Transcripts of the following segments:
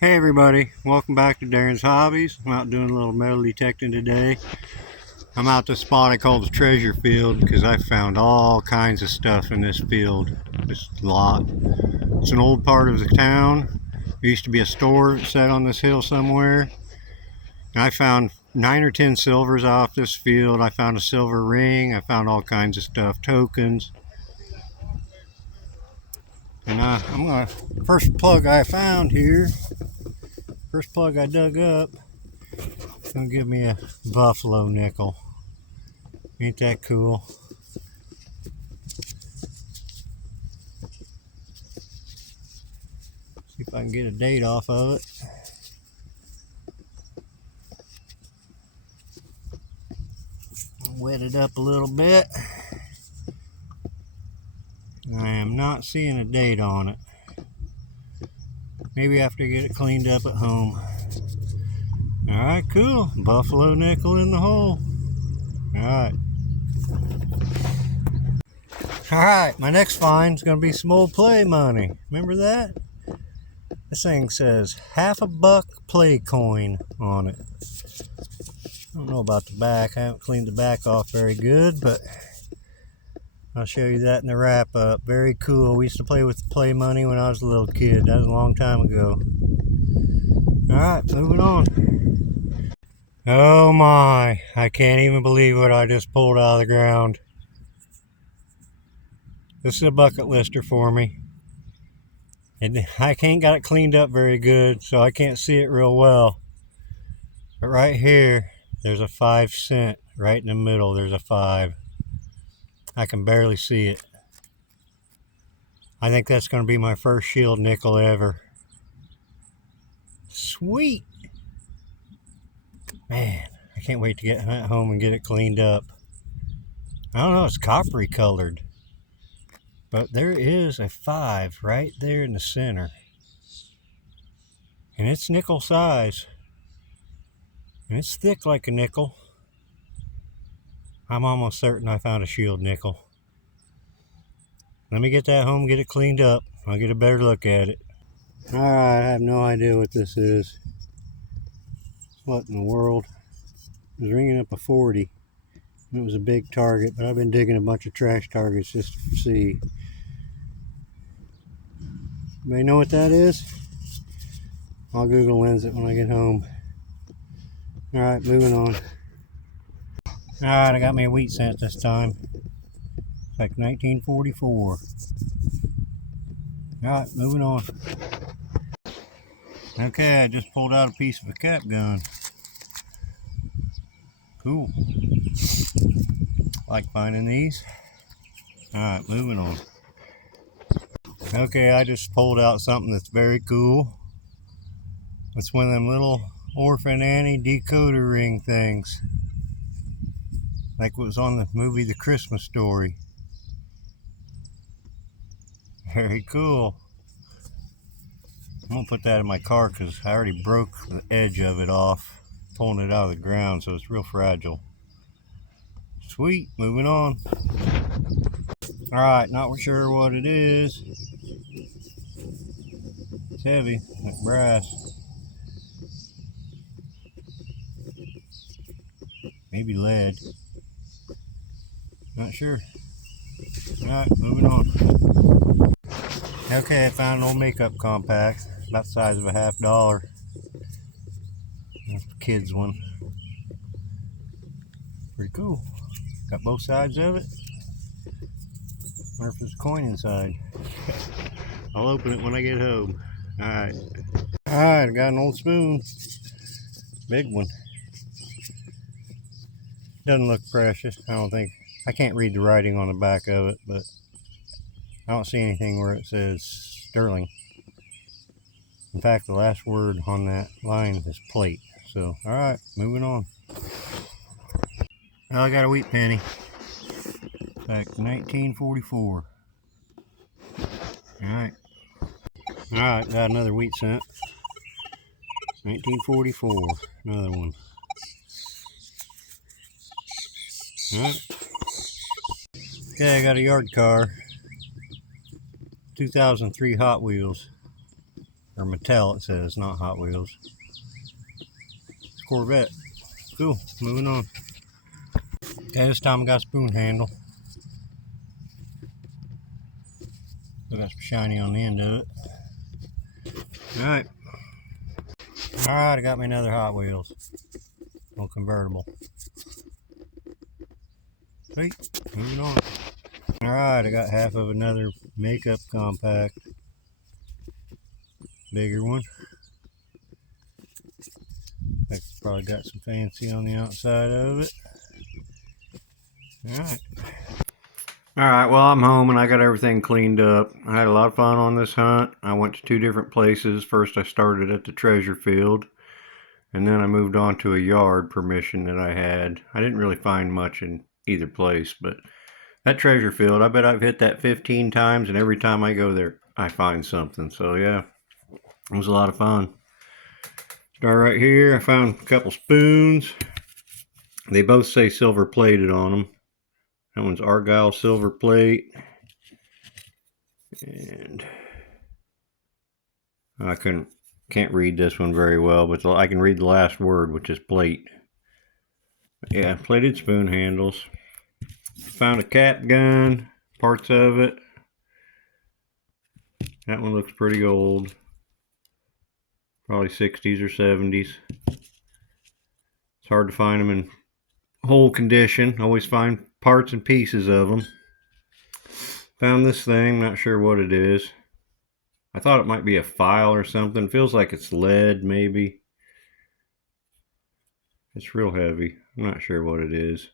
Hey everybody, welcome back to Darren's Hobbies. I'm out doing a little metal detecting today. I'm out this spot I call the treasure field because I found all kinds of stuff in this field, this lot. It's an old part of the town. There used to be a store set on this hill somewhere. And I found 9 or 10 silvers off this field. I found a silver ring. I found all kinds of stuff, tokens. And I'm gonna, first plug I found here, first plug I dug up, gonna give me a buffalo nickel. Ain't that cool? See if I can get a date off of it. I'll wet it up a little bit. I am not seeing a date on it. Maybe after I get it cleaned up at home. Alright, cool. Buffalo nickel in the hole. Alright. Alright, my next find is going to be some old play money. Remember that? This thing says $1/2 play coin on it. I don't know about the back. I haven't cleaned the back off very good, but I'll show you that in the wrap up. Very cool. We used to play with play money when I was a little kid. That was a long time ago. Alright, moving on. Oh my, I can't even believe what I just pulled out of the ground. This is a bucket lister for me. And I ain't got it cleaned up very good, so I can't see it real well. But right here, there's a 5 cent. Right in the middle, there's a 5. I can barely see it. I think that's going to be my first shield nickel ever. Sweet! Man, I can't wait to get home and get it cleaned up. I don't know, it's coppery colored. But there is a 5 right there in the center. And it's nickel size. And it's thick like a nickel. I'm almost certain I found a shield nickel. Let me get that home, get it cleaned up. I'll get a better look at it. Alright, I have no idea what this is. What in the world? It was ringing up a 40. It was a big target, but I've been digging a bunch of trash targets just to see. Anybody know what that is? I'll Google Lens it when I get home. Alright, moving on. Alright, I got me a wheat cent this time. It's like 1944. Alright, moving on. Okay, I just pulled out a piece of a cap gun. Cool. Like finding these. Alright, moving on. Okay, I just pulled out something that's very cool. It's one of them little Orphan Annie decoder ring things. Like what was on the movie The Christmas Story. Very cool. I'm gonna put that in my car because I already broke the edge of it off, pulling it out of the ground, so it's real fragile. Sweet, moving on. Alright, not sure what it is. It's heavy, like brass. Maybe lead. Not sure. Alright, moving on. Okay, I found an old makeup compact, about the size of a $50. That's the kids one. Pretty cool. Got both sides of it. Wonder if there's a coin inside. I'll open it when I get home. Alright. Alright, I got an old spoon. Big one. Doesn't look precious, I don't think. I can't read the writing on the back of it, but I don't see anything where it says sterling. In fact, the last word on that line is plate. So, alright, moving on. Well, I got a wheat penny. Back 1944. Alright. Alright, got another wheat cent. 1944. Another one. Alright. Okay, I got a yard car. 2003 Hot Wheels. Or Mattel it says, not Hot Wheels. It's Corvette. Cool, moving on. Okay, this time I got a spoon handle. Still got some shiny on the end of it. Alright. Alright, I got me another Hot Wheels. Little convertible. Hey, moving on. Alright, I got half of another makeup compact. Bigger one. It's probably got some fancy on the outside of it. Alright. Alright, well I'm home and I got everything cleaned up. I had a lot of fun on this hunt. I went to 2 different places. First I started at the treasure field. And then I moved on to a yard permission that I had. I didn't really find much in either place, but that treasure field, I bet I've hit that 15 times, and every time I go there, I find something. So yeah, it was a lot of fun. Start right here, I found a couple spoons. They both say silver plated on them. That one's Argyle silver plate. And I can't read this one very well, but I can read the last word, which is plate. Yeah, plated spoon handles. Found a cap gun, parts of it. That one looks pretty old. Probably 60s or 70s. It's hard to find them in whole condition. Always find parts and pieces of them. Found this thing, not sure what it is. I thought it might be a file or something. Feels like it's lead, maybe. It's real heavy. I'm not sure what it is.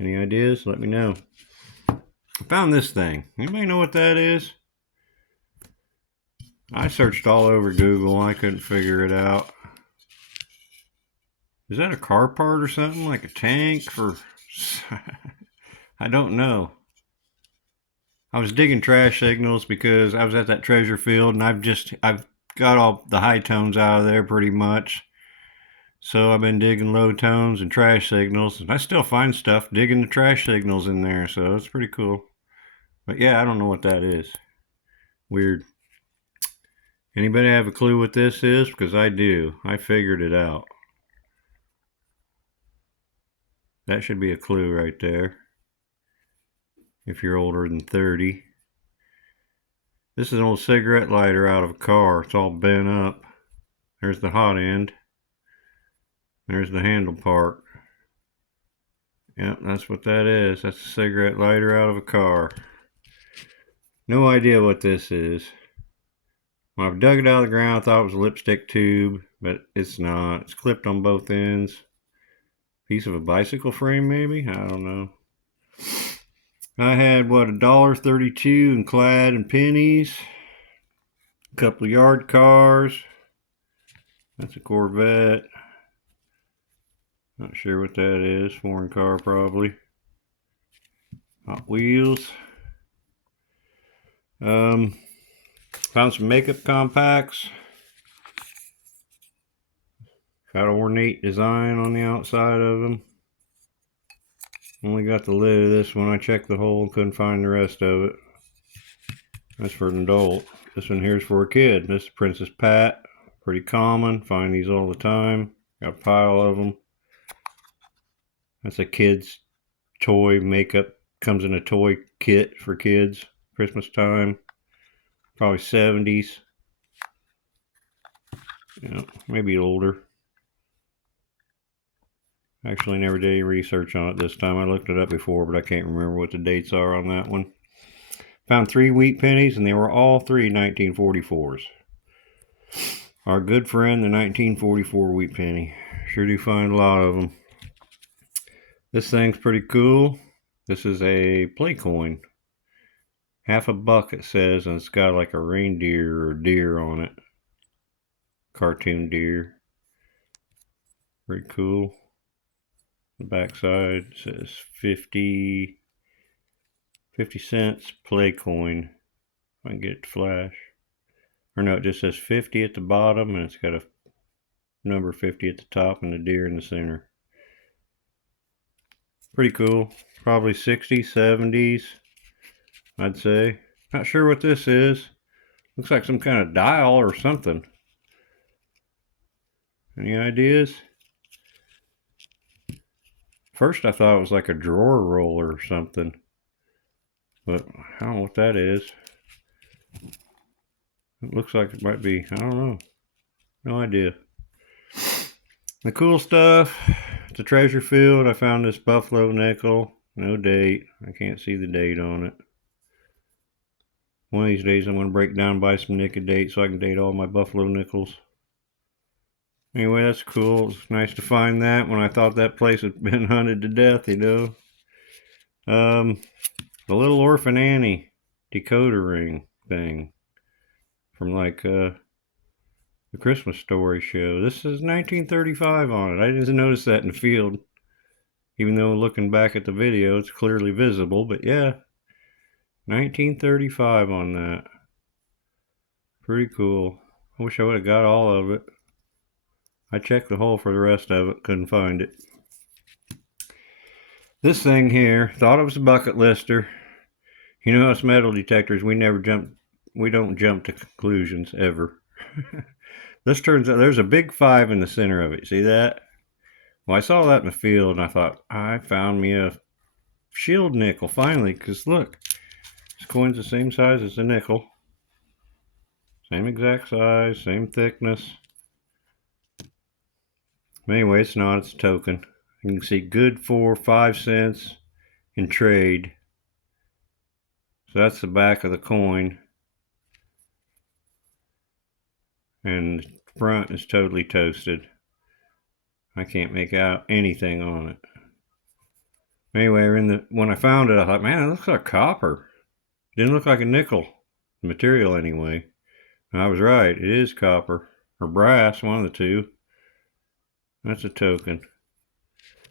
Any ideas? Let me know. I found this thing. Anybody know what that is? I searched all over Google and I couldn't figure it out. Is that a car part or something? Like a tank for... I don't know. I was digging trash signals because I was at that treasure field and I've got all the high tones out of there pretty much. So I've been digging low tones and trash signals, and I still find stuff digging the trash signals in there, so it's pretty cool. But yeah, I don't know what that is. Weird. Anybody have a clue what this is? Because I do. I figured it out. That should be a clue right there. If you're older than 30. This is an old cigarette lighter out of a car. It's all bent up. There's the hot end. There's the handle part. Yep, that's what that is. That's a cigarette lighter out of a car. No idea what this is. When I've dug it out of the ground, I thought it was a lipstick tube, but it's not. It's clipped on both ends. Piece of a bicycle frame, maybe? I don't know. I had, what, $1.32 in clad and pennies. A couple of yard cars. That's a Corvette. Not sure what that is. Foreign car, probably. Hot Wheels. Found some makeup compacts. Got an ornate design on the outside of them. Only got the lid of this one. I checked the hole and couldn't find the rest of it. That's for an adult. This one here's for a kid. This is Princess Pat. Pretty common. Find these all the time. Got a pile of them. That's a kid's toy makeup. Comes in a toy kit for kids. Christmas time. Probably 70s. Yeah, maybe older. Actually never did any research on it this time. I looked it up before, but I can't remember what the dates are on that one. Found 3 wheat pennies, and they were all 3 1944s. Our good friend, the 1944 wheat penny. Sure do find a lot of them. This thing's pretty cool. This is a play coin. $1 it says, and it's got like a reindeer or deer on it. Cartoon deer. Pretty cool. The back side says 50 cents play coin. If I can get it to flash. Or no, it just says 50 at the bottom, and it's got a number 50 at the top and a deer in the center. Pretty cool. Probably 60s, 70s, I'd say. Not sure what this is. Looks like some kind of dial or something. Any ideas? First I thought it was like a drawer roller or something. But I don't know what that is. It looks like it might be, I don't know. No idea. The cool stuff, it's a treasure field. I found this buffalo nickel. No date. I can't see the date on it. One of these days I'm going to break down and buy some nickel dates so I can date all my buffalo nickels. Anyway, that's cool. It's nice to find that when I thought that place had been hunted to death, you know. The Little Orphan Annie decoder ring thing from like the Christmas Story show. This is 1935 on it. I didn't notice that in the field. Even though looking back at the video, it's clearly visible. But yeah, 1935 on that. Pretty cool. I wish I would have got all of it. I checked the hole for the rest of it, couldn't find it. This thing here, thought it was a bucket lister. You know us metal detectors, we don't jump to conclusions ever. This turns out there's a big 5 in the center of it. See that? Well, I saw that in the field and I thought, I found me a shield nickel finally, because look, this coin's the same size as the nickel. Same exact size, same thickness. But anyway, it's not, it's a token. You can see good for 5 cents in trade. So that's the back of the coin. And the front is totally toasted. I can't make out anything on it. Anyway, when I found it, I thought, man, it looks like copper. It didn't look like a nickel. The material anyway. And I was right, it is copper. Or brass, one of the two. That's a token.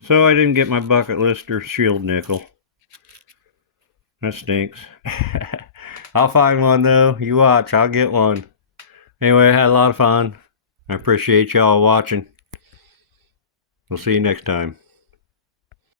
So I didn't get my bucket lister shield nickel. That stinks. I'll find one though. You watch, I'll get one. Anyway, I had a lot of fun. I appreciate y'all watching. We'll see you next time.